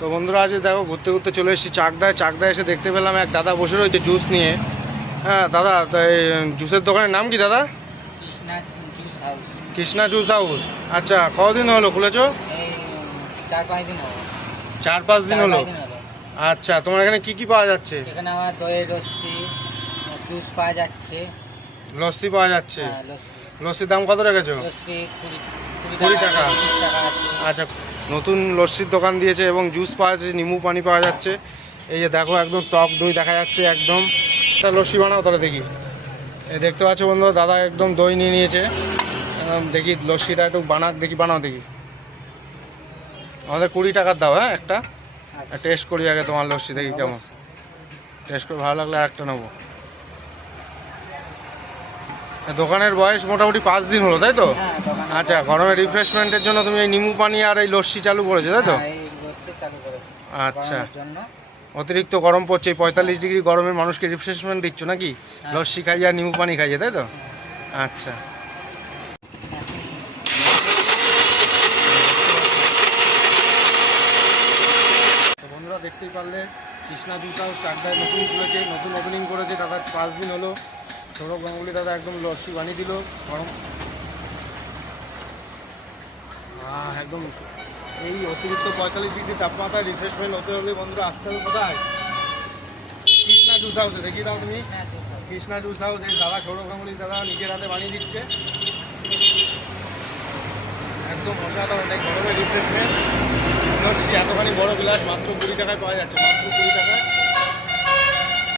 তো বন্ধুরা আজ দেখো ঘুরতে ঘুরতে চলে এসেছি চাকদায় এসে দেখতে পেলাম এক দাদা বসে রয়েছে জুস নিয়ে। হ্যাঁ দাদা, তো এই জুসের দোকানের নাম কি দাদা? Krishna juice house. আচ্ছা, কতদিন হলো খুলেছো? 4-5 দিন হলো। আচ্ছা, তোমার এখানে কি কি পাওয়া যাচ্ছে? এখানে আমার দই লস্যি জুস পাওয়া যাচ্ছে। লস্যি পাওয়া যাচ্ছে? হ্যাঁ, লস্যি লস্যির দাম কত রেখেছো? লস্যি 20 টাকা। 30 টাকা আছে। আচ্ছা, নতুন লস্যির দোকান দিয়েছে এবং জুস পাওয়া যাচ্ছে, নিম্বু পানি পাওয়া যাচ্ছে। এই যে দেখো একদম টক দই দেখা যাচ্ছে একদম। একটা লস্যি বানাও তাহলে দেখি। এই দেখতে পাচ্ছ বন্ধুরা, দাদা একদম দই নিয়ে নিয়েছে। দেখি লস্যিটা একটু বানাও দেখি। আমাদের 20 টাকার দাও। হ্যাঁ, একটা টেস্ট করি আগে তোমার লস্যি, দেখি কেমন। টেস্ট করে ভালো লাগলে একটা নেবো। দোকানের বয়স মোটামুটি 5 দিন হলো, তাই তো? হ্যাঁ, দোকানে আচ্ছা, গরমে রিফ্রেশমেন্টের জন্য তুমি এই নিম্বু পানি আর এই লস্যি চালু করেছো, তাই তো? হ্যাঁ, এই লস্যি চালু করেছি আচ্ছা, গরমের জন্য। অতিরিক্ত গরম পড়ছে, 45 ডিগ্রি গরমে মানুষকে রিফ্রেশমেন্ট দিচ্ছ নাকি? হ্যাঁ। লস্যি খাইয়ে আর নিম্বু পানি খাইয়ে, তাই তো? আচ্ছা, তো বন্ধুরা দেখতেই পারলে কৃষ্ণা জুস হাউস চাকদায় নতুন খুলেছে, নতুন ওপেনিং করেছে দাদা। 5 দিন হলো। সৌরভ গাঙ্গুলি দাদা একদম লস্যি বানিয়ে দিল গরম। একদম এই অতিরিক্ত 45 ডিগ্রি তাপমাত্রায় রিফ্রেশমেন্ট হতে হলে বন্ধুরা আসতে হবে কোথায়? কৃষ্ণা জুস হাউসে। দেখি দাও তুমি, হ্যাঁ, জুস আছে। Krishna juice house. এই দাদা সৌরভ গাঙ্গুলি দাদা নিজের হাতে বানিয়ে দিচ্ছে। একদম অসাধারণ, এই গরমে রিফ্রেশমেন্ট। লস্যি এতখানি বড় গ্লাস মাত্র 20 টাকায় পাওয়া যাচ্ছে, মাত্র 20 টাকায়।